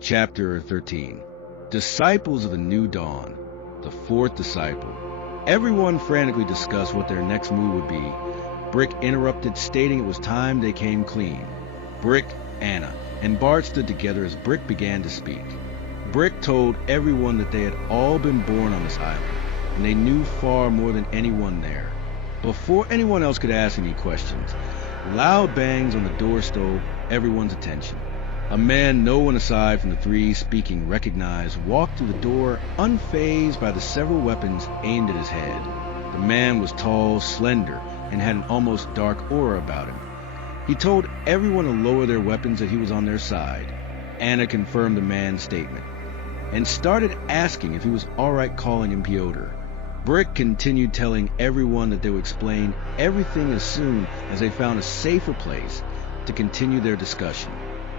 Chapter 13. Disciples of the New Dawn. The fourth disciple. Everyone frantically discussed what their next move would be. Brick interrupted, stating it was time they came clean. Brick, Anna, and Bart stood together as Brick began to speak. Brick told everyone that they had all been born on this island, and they knew far more than anyone there. Before anyone else could ask any questions, loud bangs on the door stole everyone's attention. A man no one aside from the three speaking recognized walked through the door, unfazed by the several weapons aimed at his head. The man was tall, slender, and had an almost dark aura about him. He told everyone to lower their weapons, that he was on their side. Anna confirmed the man's statement and started asking if he was all right calling him Piotr. Brick continued telling everyone that they would explain everything as soon as they found a safer place to continue their discussion.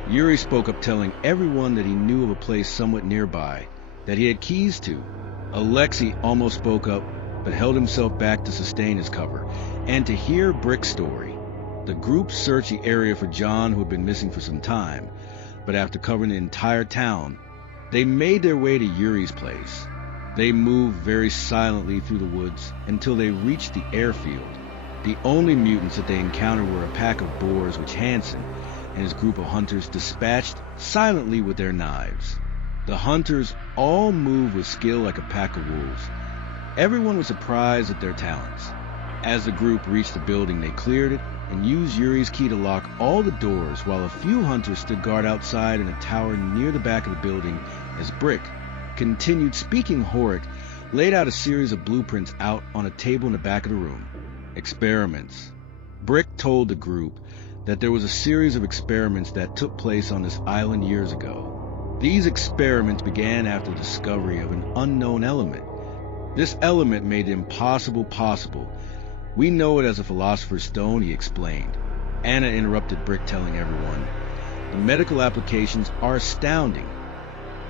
Yuri spoke up, telling everyone that he knew of a place somewhat nearby that he had keys to. Alexei almost spoke up, but held himself back to sustain his cover and to hear Brick's story. The group searched the area for John, who had been missing for some time, but after covering the entire town, they made their way to Yuri's place. They moved very silently through the woods until they reached the airfield. The only mutants that they encountered were a pack of boars which Hansen and his group of hunters dispatched silently with their knives. The hunters all moved with skill like a pack of wolves. Everyone was surprised at their talents. As the group reached the building, they cleared it and used Yuri's key to lock all the doors, while a few hunters stood guard outside in a tower near the back of the building as Brick continued speaking. Horik laid out a series of blueprints out on a table in the back of the room. Experiments. Brick told the group that there was a series of experiments that took place on this island years ago. These experiments began after the discovery of an unknown element. This element made the impossible possible. We know it as a philosopher's stone, he explained. Anna interrupted Brick, telling everyone, the medical applications are astounding.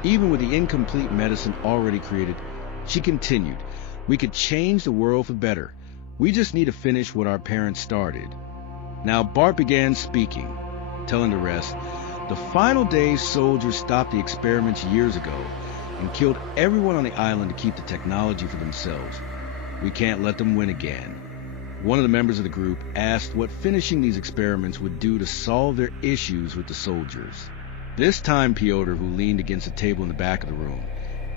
Even with the incomplete medicine already created, she continued, we could change the world for better. We just need to finish what our parents started. Now Bart began speaking, telling the rest, the final day's soldiers stopped the experiments years ago and killed everyone on the island to keep the technology for themselves. We can't let them win again. One of the members of the group asked what finishing these experiments would do to solve their issues with the soldiers. This time Piotr, who leaned against a table in the back of the room,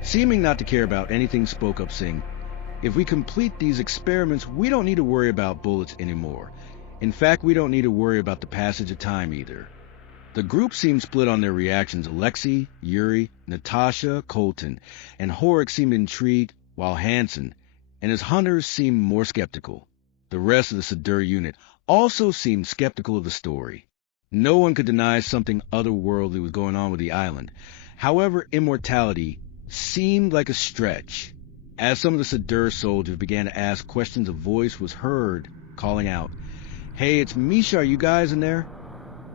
seeming not to care about anything, spoke up, saying, if we complete these experiments, we don't need to worry about bullets anymore. In fact, we don't need to worry about the passage of time either. The group seemed split on their reactions. Alexei, Yuri, Natasha, Colton, and Horik seemed intrigued, while Hansen and his hunters seemed more skeptical. The rest of the Sadur unit also seemed skeptical of the story. No one could deny something otherworldly was going on with the island. However, immortality seemed like a stretch. As some of the Sadur soldiers began to ask questions, a voice was heard calling out, hey, it's Misha, are you guys in there?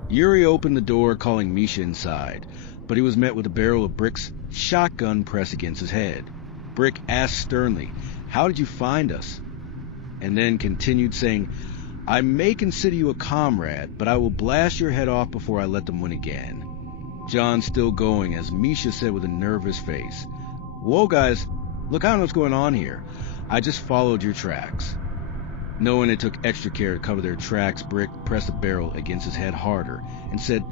Yuri opened the door, calling Misha inside, but he was met with a barrel of Brick's shotgun pressed against his head. Brick asked sternly, how did you find us? And then continued saying, I may consider you a comrade, but I will blast your head off before I let them win again. John still going, as Misha said with a nervous face, whoa guys, look, I don't know what's going on here. I just followed your tracks. Knowing it took extra care to cover their tracks, Brick pressed the barrel against his head harder and said,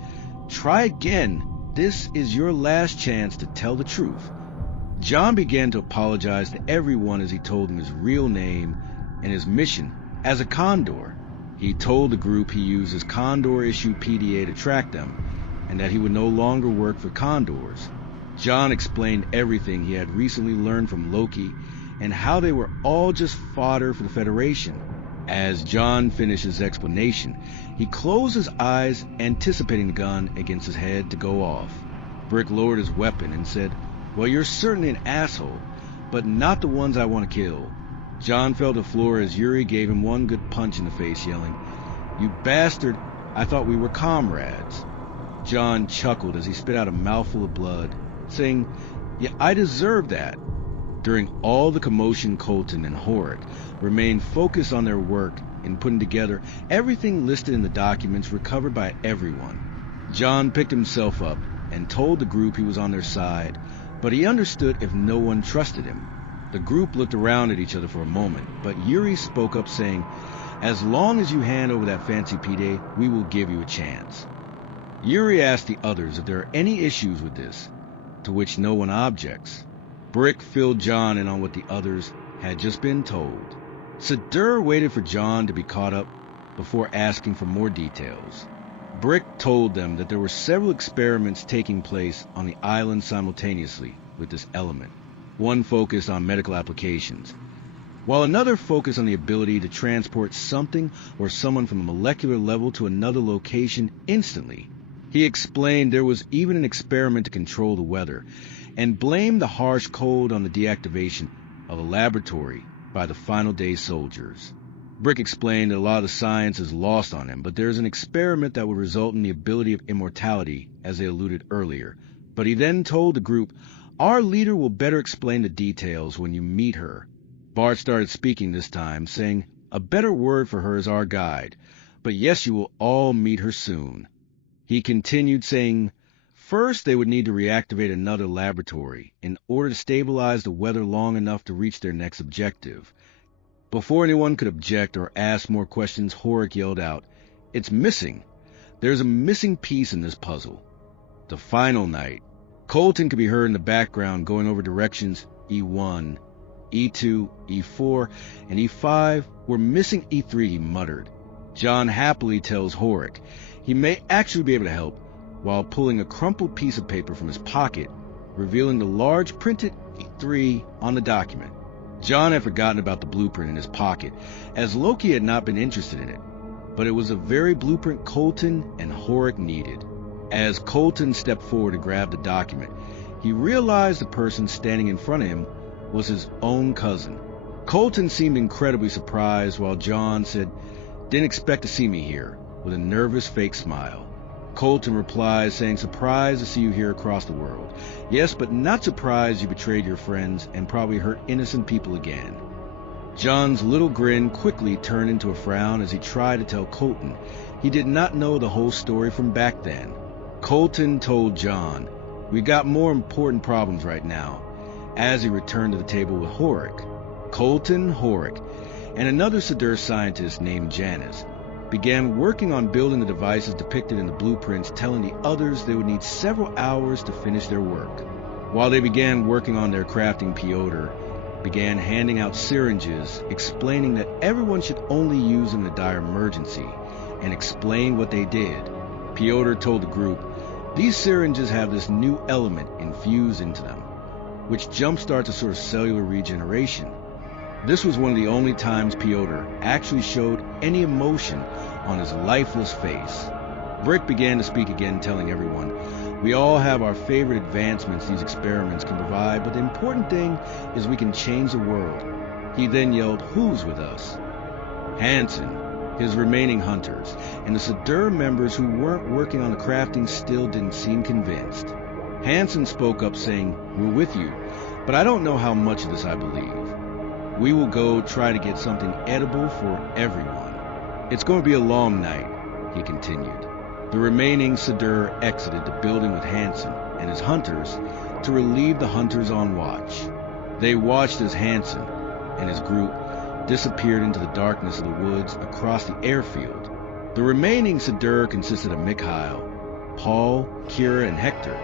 try again. This is your last chance to tell the truth. John began to apologize to everyone as he told them his real name and his mission as a condor. He told the group he used his condor-issued PDA to track them and that he would no longer work for condors. John explained everything he had recently learned from Loki and how they were all just fodder for the Federation. As John finished his explanation, he closed his eyes, anticipating the gun against his head to go off. Brick lowered his weapon and said, well, you're certainly an asshole, but not the ones I want to kill. John fell to the floor as Yuri gave him one good punch in the face, yelling, you bastard, I thought we were comrades. John chuckled as he spit out a mouthful of blood, saying, yeah, I deserve that. During all the commotion, Colton and Horik remained focused on their work in putting together everything listed in the documents recovered by everyone. John picked himself up and told the group he was on their side, but he understood if no one trusted him. The group looked around at each other for a moment, but Yuri spoke up saying, "As long as you hand over that fancy P-Day, we will give you a chance." Yuri asked the others if there are any issues with this, to which no one objects. Brick filled John in on what the others had just been told. Sadur waited for John to be caught up before asking for more details. Brick told them that there were several experiments taking place on the island simultaneously with this element. One focused on medical applications, while another focused on the ability to transport something or someone from a molecular level to another location instantly. He explained there was even an experiment to control the weather, and blamed the harsh cold on the deactivation of a laboratory by the Final Day soldiers. Brick explained that a lot of the science is lost on him, but there's an experiment that would result in the ability of immortality, as they alluded earlier. But he then told the group, "Our leader will better explain the details when you meet her." Bart started speaking this time, saying, "A better word for her is our guide, but yes, you will all meet her soon." He continued saying, first they would need to reactivate another laboratory in order to stabilize the weather long enough to reach their next objective. Before anyone could object or ask more questions, Horik yelled out, "It's missing! There's a missing piece in this puzzle." The final night. Colton could be heard in the background going over directions E1, E2, E4, and E5. "We're missing E3, he muttered. John happily tells Horik he may actually be able to help while pulling a crumpled piece of paper from his pocket, revealing the large printed E3 on the document. John had forgotten about the blueprint in his pocket, as Loki had not been interested in it, but it was the very blueprint Colton and Horik needed. As Colton stepped forward to grab the document, he realized the person standing in front of him was his own cousin. Colton seemed incredibly surprised, while John said, "Didn't expect to see me here," with a nervous fake smile. Colton replies, saying, "Surprised to see you here across the world. Yes, but not surprised you betrayed your friends and probably hurt innocent people again." John's little grin quickly turned into a frown as he tried to tell Colton he did not know the whole story from back then. Colton told John, "We got more important problems right now," as he returned to the table with Horik. Colton, Horik, and another Sadur scientist named Janice began working on building the devices depicted in the blueprints, telling the others they would need several hours to finish their work. While they began working on their crafting, Piotr began handing out syringes, explaining that everyone should only use them in a dire emergency, and explained what they did. Piotr told the group, "These syringes have this new element infused into them, which jumpstarts a sort of cellular regeneration." This was one of the only times Piotr actually showed any emotion on his lifeless face. Brick began to speak again, telling everyone, "We all have our favorite advancements these experiments can provide, but the important thing is we can change the world." He then yelled, "Who's with us?" Hansen, his remaining hunters, and the Sadur members who weren't working on the crafting still didn't seem convinced. Hansen spoke up saying, "We're with you, but I don't know how much of this I believe. We will go try to get something edible for everyone. It's going to be a long night," he continued. The remaining Sadur exited the building with Hansen and his hunters to relieve the hunters on watch. They watched as Hansen and his group disappeared into the darkness of the woods across the airfield. The remaining Sadur consisted of Mikhail, Paul, Kira, and Hector.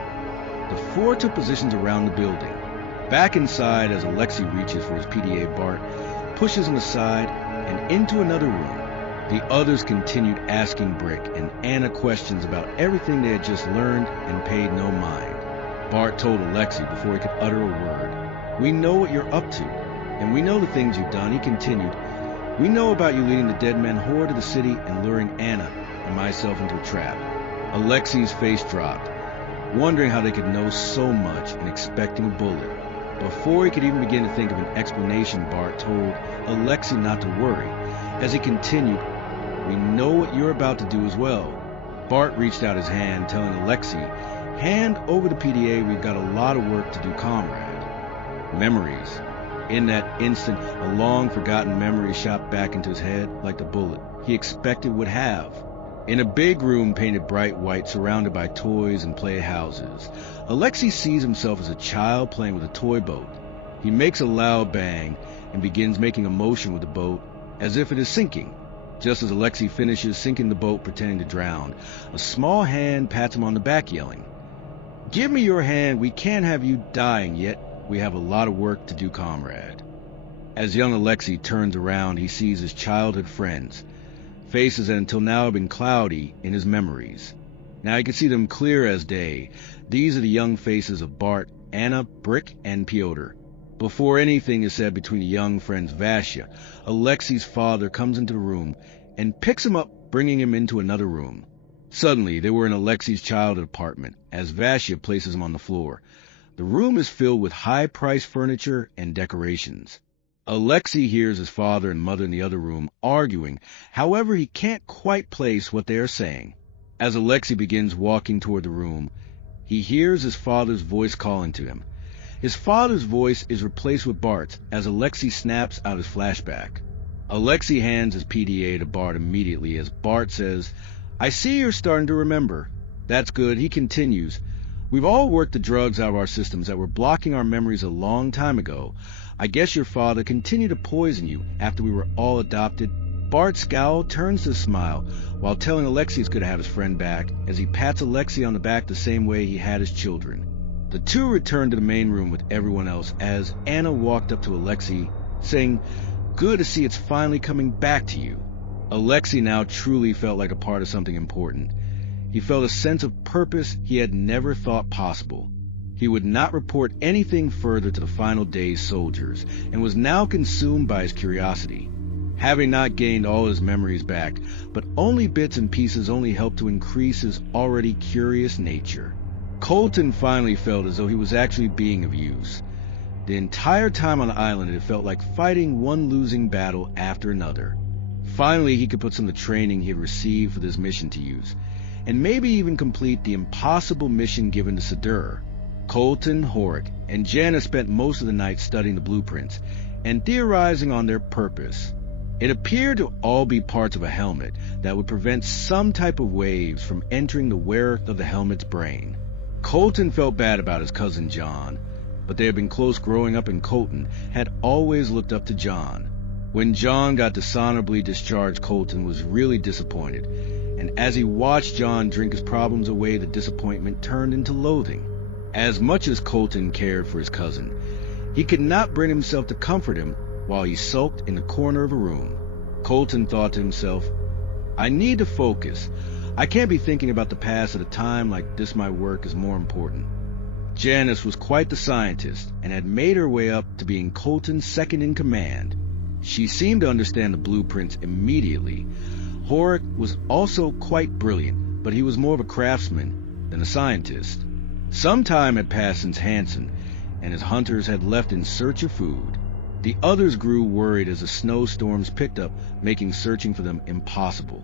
The four took positions around the building. Back inside, as Alexei reaches for his PDA, Bart pushes him aside and into another room. The others continued asking Brick and Anna questions about everything they had just learned and paid no mind. Bart told Alexei before he could utter a word, "We know what you're up to, and we know the things you've done." He continued, "We know about you leading the Dead Men Horde to the city and luring Anna and myself into a trap." Alexei's face dropped, wondering how they could know so much and expecting a bullet. Before he could even begin to think of an explanation, Bart told Alexei not to worry. As he continued, "We know what you're about to do as well." Bart reached out his hand, telling Alexei, "Hand over the PDA, we've got a lot of work to do, comrade." Memories. In that instant, a long-forgotten memory shot back into his head like the bullet he expected would have. In a big room painted bright white surrounded by toys and playhouses, Alexei sees himself as a child playing with a toy boat. He makes a loud bang and begins making a motion with the boat as if it is sinking. Just as Alexei finishes sinking the boat pretending to drown, a small hand pats him on the back yelling, "Give me your hand, we can't have you dying yet. We have a lot of work to do, comrade." As young Alexei turns around, he sees his childhood friends, faces that until now have been cloudy in his memories. Now he can see them clear as day. These are the young faces of Bart, Anna, Brick, and Pyotr. Before anything is said between the young friends Vasya, Alexei's father comes into the room and picks him up, bringing him into another room. Suddenly, they were in Alexei's childhood apartment, as Vasya places him on the floor. The room is filled with high-priced furniture and decorations. Alexei hears his father and mother in the other room arguing, however he can't quite place what they are saying. As Alexei begins walking toward the room, he hears his father's voice calling to him. His father's voice is replaced with Bart's as Alexei snaps out his flashback. Alexei hands his PDA to Bart immediately as Bart says, "I see you're starting to remember." That's good. He continues, "We've all worked the drugs out of our systems that were blocking our memories a long time ago. I guess your father continued to poison you after we were all adopted." Bart's scowl turns to a smile while telling Alexei he's good to have his friend back as he pats Alexei on the back the same way he had his children. The two returned to the main room with everyone else as Anna walked up to Alexei, saying, "Good to see it's finally coming back to you." Alexei now truly felt like a part of something important. He felt a sense of purpose he had never thought possible. He would not report anything further to the final day's soldiers and was now consumed by his curiosity. Having not gained all his memories back, but only bits and pieces only helped to increase his already curious nature. Colton finally felt as though he was actually being of use. The entire time on the island, it felt like fighting one losing battle after another. Finally, he could put some of the training he had received for this mission to use, and maybe even complete the impossible mission given to Sadur. Colton, Horik, and Janice spent most of the night studying the blueprints and theorizing on their purpose. It appeared to all be parts of a helmet that would prevent some type of waves from entering the wearer of the helmet's brain. Colton felt bad about his cousin John, but they had been close growing up and Colton had always looked up to John. When John got dishonorably discharged, Colton was really disappointed, and as he watched John drink his problems away, the disappointment turned into loathing. As much as Colton cared for his cousin, he could not bring himself to comfort him while he sulked in the corner of a room. Colton thought to himself, "I need to focus. I can't be thinking about the past at a time like this. My work is more important." Janice was quite the scientist and had made her way up to being Colton's second in command. She seemed to understand the blueprints immediately. Horik was also quite brilliant, but he was more of a craftsman than a scientist. Some time had passed since Hansen and his hunters had left in search of food. The others grew worried as the snowstorms picked up, making searching for them impossible.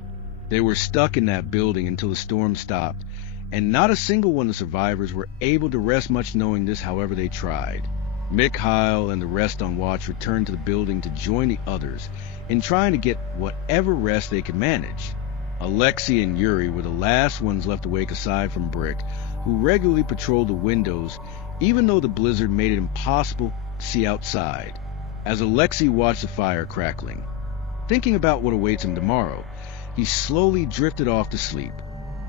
They were stuck in that building until the storm stopped, and not a single one of the survivors were able to rest much knowing this however they tried. Mikhail and the rest on watch returned to the building to join the others in trying to get whatever rest they could manage. Alexei and Yuri were the last ones left awake aside from Brick, who regularly patrolled the windows even though the blizzard made it impossible to see outside. As Alexei watched the fire crackling, thinking about what awaits him tomorrow, he slowly drifted off to sleep.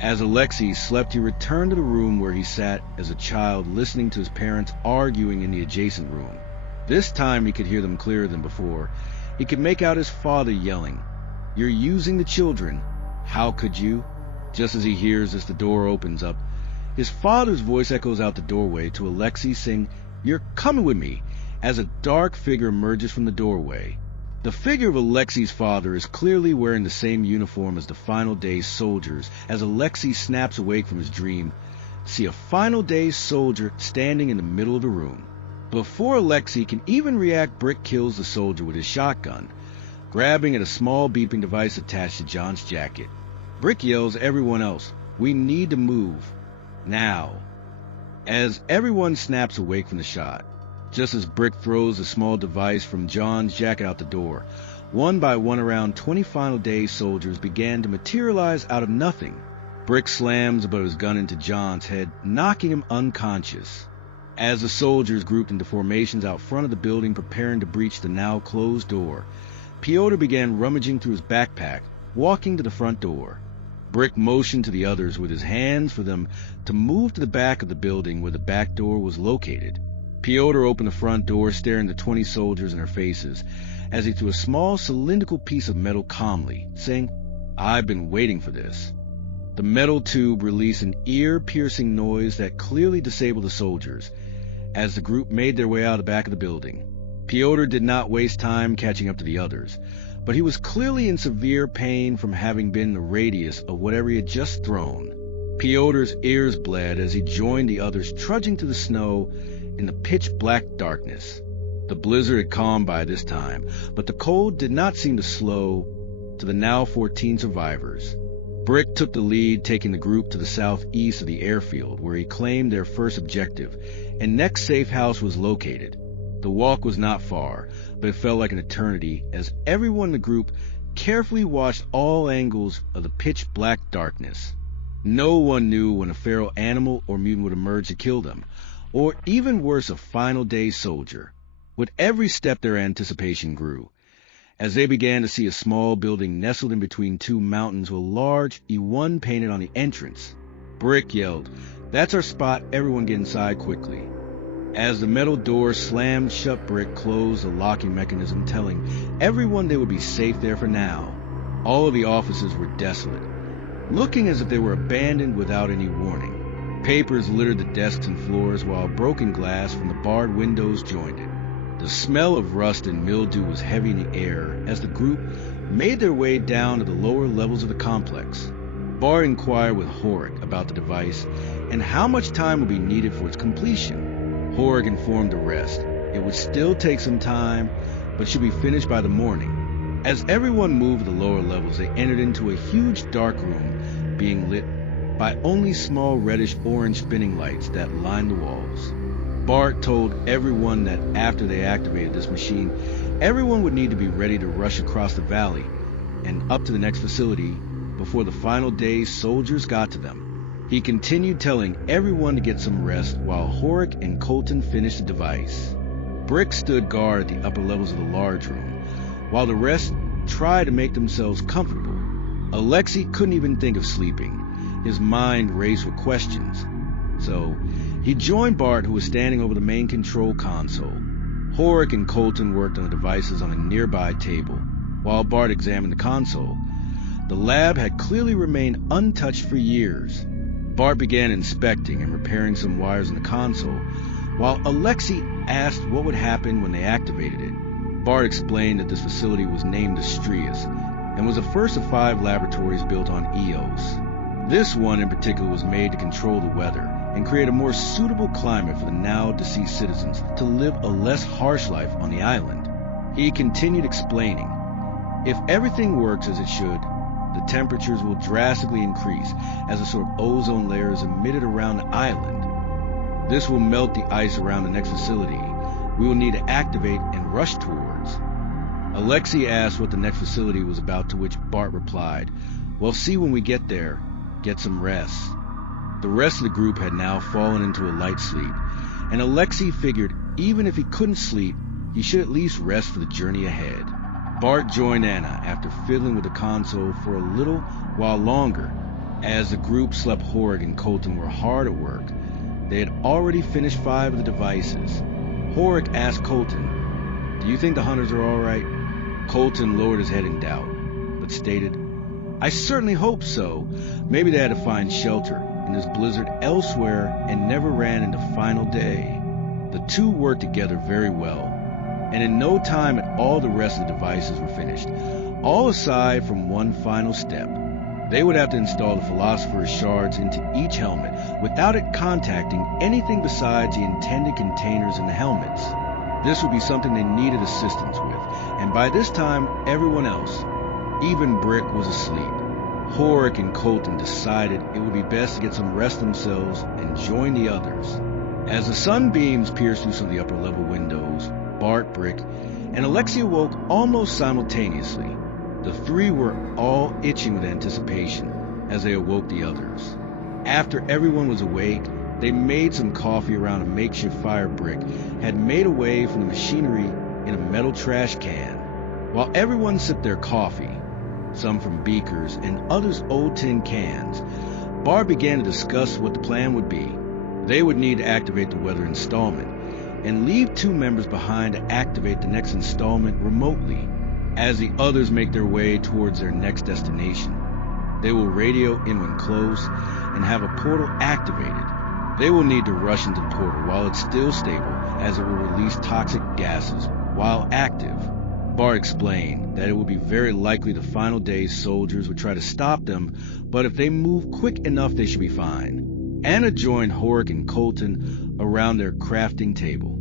As Alexei slept, he returned to the room where he sat as a child listening to his parents arguing in the adjacent room. This time he could hear them clearer than before. He could make out his father yelling, "You're using the children. How could you?" Just as he hears this, the door opens up. His father's voice echoes out the doorway to Alexei saying, "You're coming with me," as a dark figure emerges from the doorway. The figure of Alexei's father is clearly wearing the same uniform as the Final Day soldiers. As Alexei snaps awake from his dream, see a Final Day soldier standing in the middle of the room. Before Alexei can even react, Brick kills the soldier with his shotgun, grabbing at a small beeping device attached to John's jacket. Brick yells at everyone else, "We need to move. Now." As everyone snaps awake from the shot, just as Brick throws a small device from John's jacket out the door, One by one, around 20 final day soldiers began to materialize out of nothing. Brick slams above his gun into John's head, knocking him unconscious. As the soldiers grouped into formations out front of the building preparing to breach the now closed door, Piotr began rummaging through his backpack, walking to the front door. Brick motioned to the others with his hands for them to move to the back of the building where the back door was located. Piotr opened the front door, staring the 20 soldiers in their faces, as he threw a small cylindrical piece of metal calmly, saying, "I've been waiting for this." The metal tube released an ear-piercing noise that clearly disabled the soldiers as the group made their way out of the back of the building. Piotr did not waste time catching up to the others, but he was clearly in severe pain from having been in the radius of whatever he had just thrown. Piotr's ears bled as he joined the others trudging through the snow in the pitch-black darkness. The blizzard had calmed by this time, but the cold did not seem to slow to the now 14 survivors. Brick took the lead, taking the group to the southeast of the airfield, where he claimed their first objective, and next safe house was located. The walk was not far, but it felt like an eternity as everyone in the group carefully watched all angles of the pitch-black darkness. No one knew when a feral animal or mutant would emerge to kill them, or even worse, a final day soldier. With every step their anticipation grew, as they began to see a small building nestled in between two mountains with a large E1 painted on the entrance. Brick yelled, "That's our spot, everyone get inside quickly." As the metal door slammed shut, Brick closed the locking mechanism, telling everyone they would be safe there for now. All of the offices were desolate, looking as if they were abandoned without any warning. Papers littered the desks and floors, while broken glass from the barred windows joined it. The smell of rust and mildew was heavy in the air as the group made their way down to the lower levels of the complex. Bart inquired with Horik about the device and how much time would be needed for its completion. Horik informed the rest it would still take some time, but should be finished by the morning. As everyone moved to the lower levels, they entered into a huge dark room being lit by only small reddish-orange spinning lights that lined the walls. Bart told everyone that after they activated this machine, everyone would need to be ready to rush across the valley and up to the next facility before the final day's soldiers got to them. He continued telling everyone to get some rest while Horik and Colton finished the device. Brick stood guard at the upper levels of the large room, while the rest tried to make themselves comfortable. Alexei couldn't even think of sleeping. His mind raced with questions. So he joined Bart, who was standing over the main control console. Horik and Colton worked on the devices on a nearby table, while Bart examined the console. The lab had clearly remained untouched for years. Bart began inspecting and repairing some wires in the console, while Alexei asked what would happen when they activated it. Bart explained that this facility was named Astrius and was the first of 5 laboratories built on Eos. This one in particular was made to control the weather and create a more suitable climate for the now deceased citizens to live a less harsh life on the island. He continued explaining, if everything works as it should, the temperatures will drastically increase as a sort of ozone layer is emitted around the island. This will melt the ice around the next facility we will need to activate and rush towards. Alexei asked what the next facility was about, to which Bart replied, "Well, see when we get there. Get some rest." The rest of the group had now fallen into a light sleep, and Alexei figured even if he couldn't sleep, he should at least rest for the journey ahead. Bart joined Anna after fiddling with the console for a little while longer. As the group slept, Horik and Colton were hard at work. They had already finished 5 of the devices. Horik asked Colton, "Do you think the hunters are all right?" Colton lowered his head in doubt, but stated, "I certainly hope so. Maybe they had to find shelter in this blizzard elsewhere and never ran into final day." The two worked together very well, and in no time all the rest of the devices were finished, all aside from one final step. They would have to install the philosopher's shards into each helmet without it contacting anything besides the intended containers in the helmets. This would be something they needed assistance with, and by this time everyone else, even Brick, was asleep. Horik and Colton decided it would be best to get some rest themselves and join the others. As the sunbeams pierced through some of the upper level windows, Bart, Brick, and Alexia woke almost simultaneously. The three were all itching with anticipation as they awoke the others. After everyone was awake, they made some coffee around a makeshift fire Brick had made away from the machinery in a metal trash can. While everyone sipped their coffee, some from beakers and others old tin cans, Bart began to discuss what the plan would be. They would need to activate the weather installment and leave 2 members behind to activate the next installment remotely as the others make their way towards their next destination. They will radio in when close and have a portal activated. They will need to rush into the portal while it's still stable, as it will release toxic gases while active. Bart explained that it would be very likely the final day's soldiers would try to stop them, but if they move quick enough they should be fine. Anna joined Horik and Colton around their crafting table.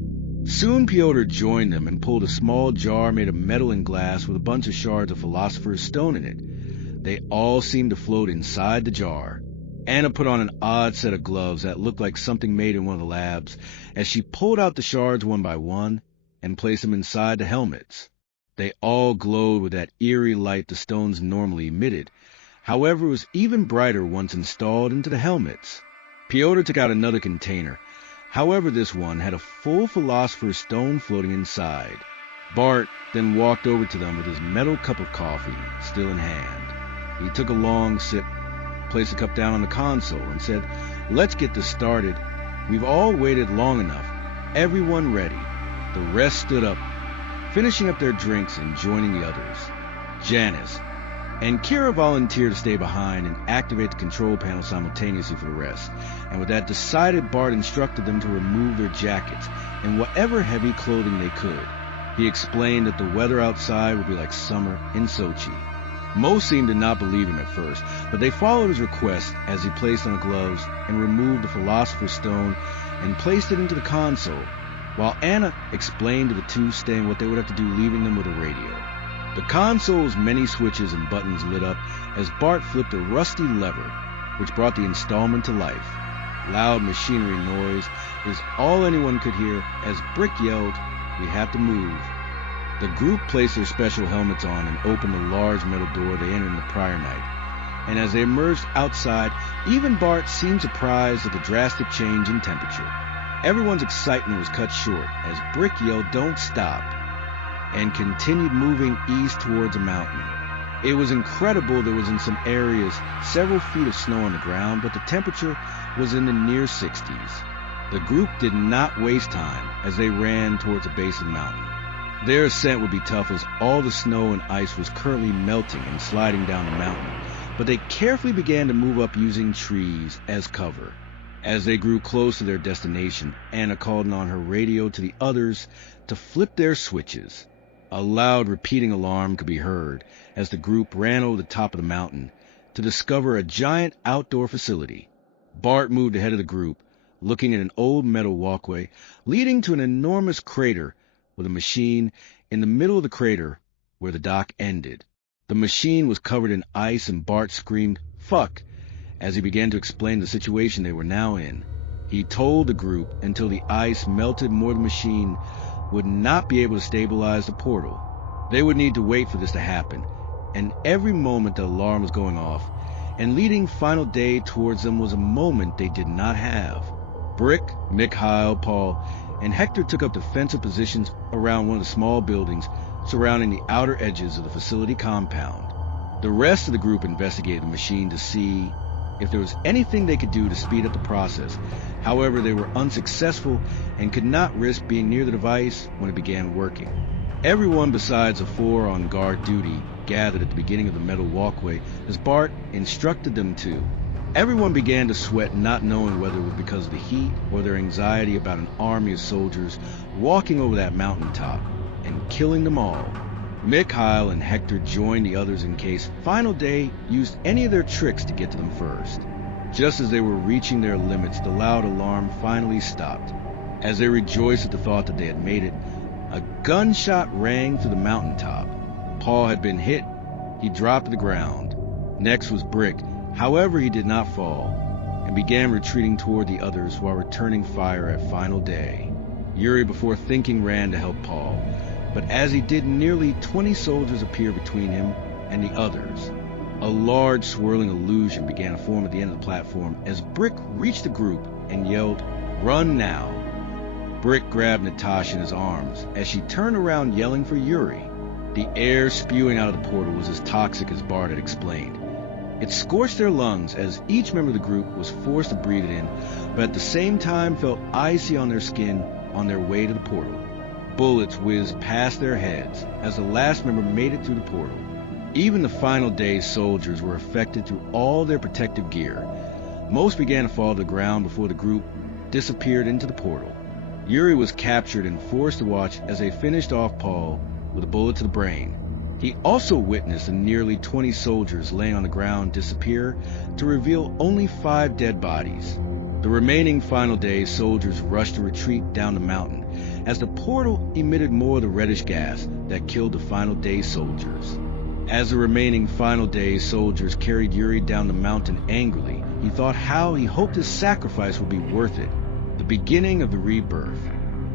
Soon Piotr joined them and pulled a small jar made of metal and glass with a bunch of shards of philosopher's stone in it. They all seemed to float inside the jar. Anna put on an odd set of gloves that looked like something made in one of the labs as she pulled out the shards one by one and placed them inside the helmets. They all glowed with that eerie light the stones normally emitted. However, it was even brighter once installed into the helmets. Piotr took out another container. However, this one had a full philosopher's stone floating inside. Bart then walked over to them with his metal cup of coffee still in hand. He took a long sip, placed the cup down on the console, and said, "Let's get this started. We've all waited long enough. Everyone ready." The rest stood up, finishing up their drinks and joining the others. Janice and Kira volunteered to stay behind and activate the control panel simultaneously for the rest, and with that decided, Bart instructed them to remove their jackets and whatever heavy clothing they could. He explained that the weather outside would be like summer in Sochi. Most seemed to not believe him at first, but they followed his request as he placed on the gloves and removed the philosopher's stone and placed it into the console, while Anna explained to the 2 staying what they would have to do, leaving them with a radio. The console's many switches and buttons lit up as Bart flipped a rusty lever, which brought the installment to life. Loud machinery noise is all anyone could hear as Brick yelled, "We have to move." The group placed their special helmets on and opened the large metal door they entered in the prior night. And as they emerged outside, even Bart seemed surprised at the drastic change in temperature. Everyone's excitement was cut short as Brick yelled, "Don't stop," and continued moving east towards a mountain. It was incredible. There was in some areas several feet of snow on the ground, but the temperature was in the near 60s. The group did not waste time as they ran towards the base of the mountain. Their ascent would be tough as all the snow and ice was currently melting and sliding down the mountain, but they carefully began to move up using trees as cover. As they grew close to their destination, Anna called on her radio to the others to flip their switches. A loud repeating alarm could be heard as the group ran over the top of the mountain to discover a giant outdoor facility. Bart moved ahead of the group, looking at an old metal walkway leading to an enormous crater with a machine in the middle of the crater where the dock ended. The machine was covered in ice and Bart screamed, "Fuck!" as he began to explain the situation they were now in. He told the group until the ice melted more the machine would not be able to stabilize the portal. They would need to wait for this to happen, and every moment the alarm was going off, and leading final day towards them was a moment they did not have. Brick, Mikhail, Paul, and Hector took up defensive positions around one of the small buildings surrounding the outer edges of the facility compound. The rest of the group investigated the machine to see if there was anything they could do to speed up the process. However, they were unsuccessful and could not risk being near the device when it began working. Everyone besides the 4 on guard duty gathered at the beginning of the metal walkway as Bart instructed them to. Everyone began to sweat, not knowing whether it was because of the heat or their anxiety about an army of soldiers walking over that mountaintop and killing them all. Mikhail and Hector joined the others in case Final Day used any of their tricks to get to them first. Just as they were reaching their limits, the loud alarm finally stopped. As they rejoiced at the thought that they had made it, a gunshot rang through the mountaintop. Paul had been hit. He dropped to the ground. Next was Brick. However, he did not fall and began retreating toward the others while returning fire at Final Day. Yuri, before thinking, ran to help Paul, but as he did, nearly 20 soldiers appeared between him and the others. A large swirling illusion began to form at the end of the platform as Brick reached the group and yelled, "Run now!" Brick grabbed Natasha in his arms as she turned around yelling for Yuri. The air spewing out of the portal was as toxic as Bart had explained. It scorched their lungs as each member of the group was forced to breathe it in, but at the same time felt icy on their skin on their way to the portal. Bullets whizzed past their heads as the last member made it through the portal. Even the final day's soldiers were affected through all their protective gear. Most began to fall to the ground before the group disappeared into the portal. Yuri was captured and forced to watch as they finished off Paul with a bullet to the brain. He also witnessed the nearly 20 soldiers laying on the ground disappear to reveal only 5 dead bodies. The remaining final day's soldiers rushed to retreat down the mountain as the portal emitted more of the reddish gas that killed the final day soldiers. As the remaining final day soldiers carried Yuri down the mountain angrily, he thought how he hoped his sacrifice would be worth it. The beginning of the rebirth.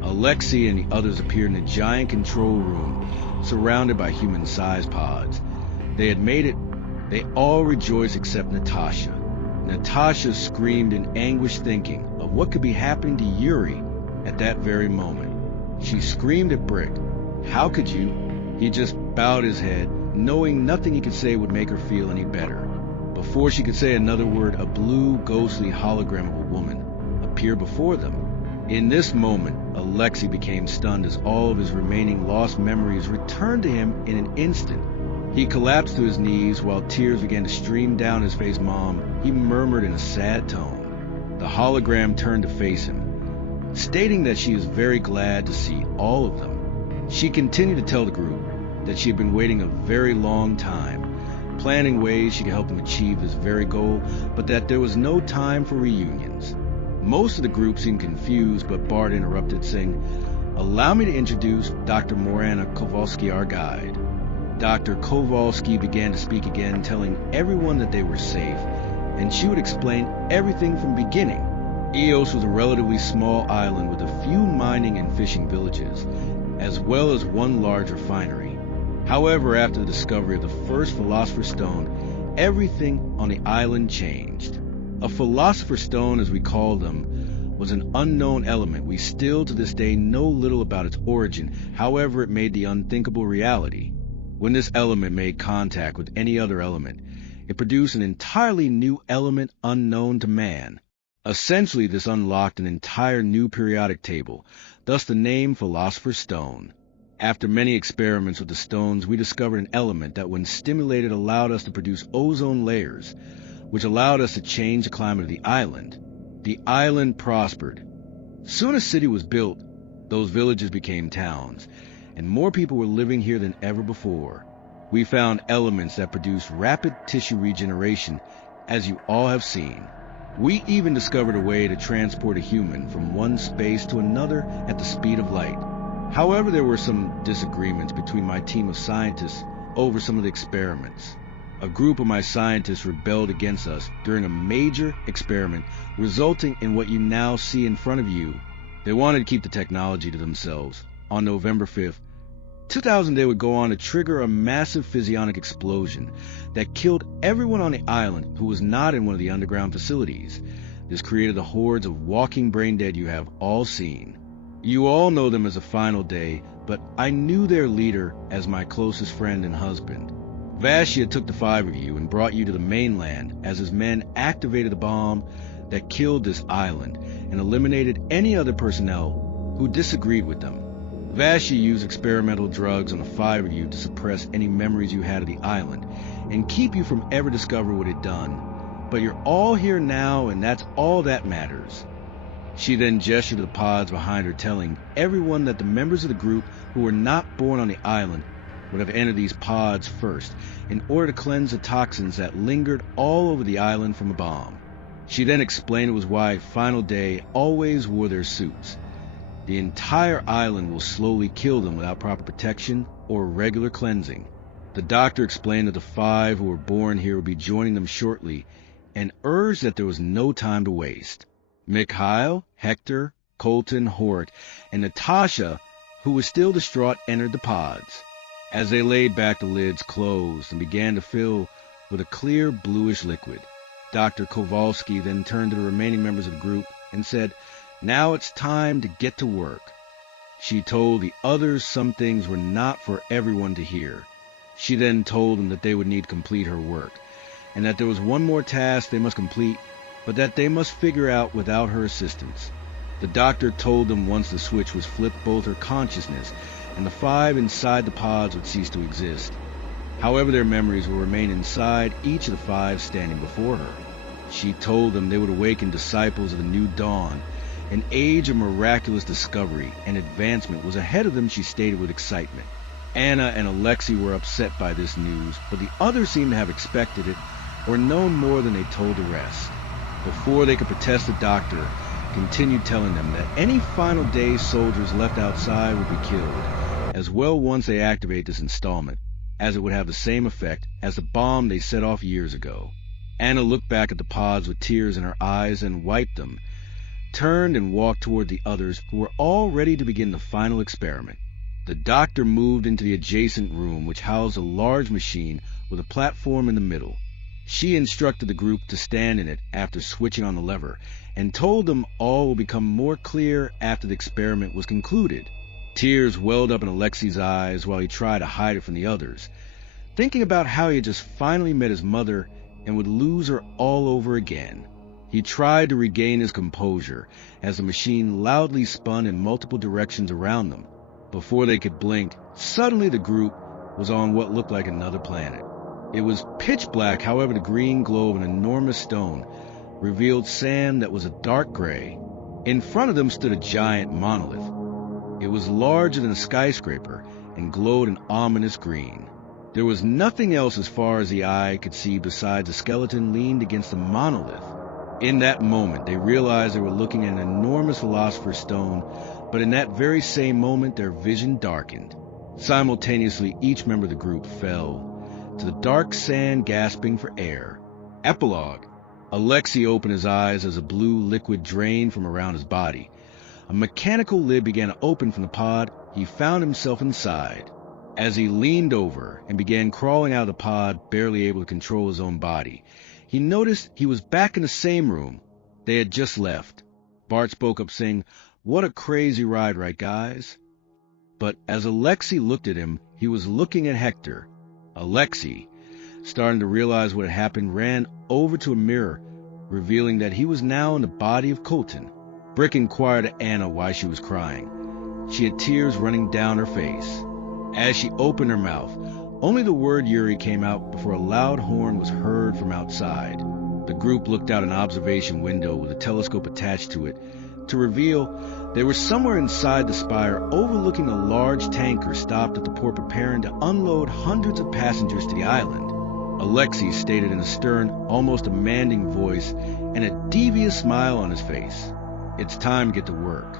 Alexei and the others appeared in a giant control room surrounded by human-sized pods. They had made it. They all rejoiced except Natasha. Natasha screamed in anguish, thinking of what could be happening to Yuri at that very moment. She screamed at Brick. How could you? He just bowed his head, knowing nothing he could say would make her feel any better. Before she could say another word, a blue, ghostly hologram of a woman appeared before them. In this moment, Alexei became stunned as all of his remaining lost memories returned to him in an instant. He collapsed to his knees while tears began to stream down his face. "Mom," he murmured in a sad tone. The hologram turned to face him, stating that she is very glad to see all of them. She continued to tell the group that she had been waiting a very long time, planning ways she could help them achieve this very goal, but that there was no time for reunions. Most of the group seemed confused, but Bart interrupted, saying, "Allow me to introduce Dr. Morana Kowalski, our guide." Dr. Kowalski began to speak again, telling everyone that they were safe, and she would explain everything from the beginning. Eos was a relatively small island with a few mining and fishing villages, as well as one large refinery. However, after the discovery of the first philosopher's stone, everything on the island changed. A philosopher's stone, as we call them, was an unknown element. We still to this day know little about its origin. However, it made the unthinkable reality. When this element made contact with any other element, it produced an entirely new element unknown to man. Essentially, this unlocked an entire new periodic table, thus the name Philosopher's Stone. After many experiments with the stones, we discovered an element that, when stimulated, allowed us to produce ozone layers, which allowed us to change the climate of the island. The island prospered. Soon a city was built, those villages became towns, and more people were living here than ever before. We found elements that produce rapid tissue regeneration, as you all have seen. We even discovered a way to transport a human from one space to another at the speed of light. However, there were some disagreements between my team of scientists over some of the experiments. A group of my scientists rebelled against us during a major experiment, resulting in what you now see in front of you. They wanted to keep the technology to themselves. On November 5th, 2000, they would go on to trigger a massive physionic explosion that killed everyone on the island who was not in one of the underground facilities. This created the hordes of walking brain dead you have all seen. You all know them as the Final Day, but I knew their leader as my closest friend and husband. Vashia took the 5 of you and brought you to the mainland as his men activated the bomb that killed this island and eliminated any other personnel who disagreed with them. Vashia used experimental drugs on the 5 of you to suppress any memories you had of the island and keep you from ever discovering what it had done. But you're all here now, and that's all that matters. She then gestured to the pods behind her, telling everyone that the members of the group who were not born on the island would have entered these pods first in order to cleanse the toxins that lingered all over the island from a bomb. She then explained it was why Final Day always wore their suits. The entire island will slowly kill them without proper protection or regular cleansing. The doctor explained that the 5 who were born here would be joining them shortly and urged that there was no time to waste. Mikhail, Hector, Colton, Hort, and Natasha who was still distraught, entered the pods. As they laid back, the lids closed and began to fill with a clear bluish liquid. Dr. Kowalski then turned to the remaining members of the group and said, "Now it's time to get to work." She told the others some things were not for everyone to hear. She then told them that they would need to complete her work, and that there was one more task they must complete, but that they must figure out without her assistance. The doctor told them once the switch was flipped, both her consciousness and the 5 inside the pods would cease to exist. However, their memories will remain inside each of the 5 standing before her. She told them they would awaken disciples of the new dawn. An age of miraculous discovery and advancement was ahead of them, she stated with excitement. Anna and Alexei were upset by this news, but the others seemed to have expected it or known more than they told the rest. Before they could protest, the doctor continued telling them that any final day soldiers left outside would be killed, as well once they activate this installment, as it would have the same effect as the bomb they set off years ago. Anna looked back at the pods with tears in her eyes and wiped them, turned and walked toward the others who were all ready to begin the final experiment. The doctor moved into the adjacent room, which housed a large machine with a platform in the middle. She instructed the group to stand in it after switching on the lever, and told them all will become more clear after the experiment was concluded. Tears welled up in Alexei's eyes while he tried to hide it from the others, thinking about how he had just finally met his mother and would lose her all over again. He tried to regain his composure as the machine loudly spun in multiple directions around them. Before they could blink, suddenly the group was on what looked like another planet. It was pitch black, however the green glow of an enormous stone revealed sand that was a dark gray. In front of them stood a giant monolith. It was larger than a skyscraper and glowed an ominous green. There was nothing else as far as the eye could see besides a skeleton leaned against the monolith. In that moment, they realized they were looking at an enormous philosopher's stone, but in that very same moment, their vision darkened. Simultaneously, each member of the group fell to the dark sand, gasping for air. Epilogue. Alexei opened his eyes as a blue liquid drained from around his body. A mechanical lid began to open from the pod. He found himself inside. As he leaned over and began crawling out of the pod, barely able to control his own body, he noticed he was back in the same room they had just left. Bart spoke up saying, "What a crazy ride, right, guys?" But as Alexei looked at him, he was looking at Hector. Alexei, starting to realize what had happened, ran over to a mirror, revealing that he was now in the body of Colton. Brick inquired of Anna why she was crying. She had tears running down her face. As she opened her mouth, only the word Yuri came out before a loud horn was heard from outside. The group looked out an observation window with a telescope attached to it to reveal they were somewhere inside the spire overlooking a large tanker stopped at the port preparing to unload hundreds of passengers to the island. Alexei stated in a stern, almost demanding voice and a devious smile on his face, "It's time to get to work."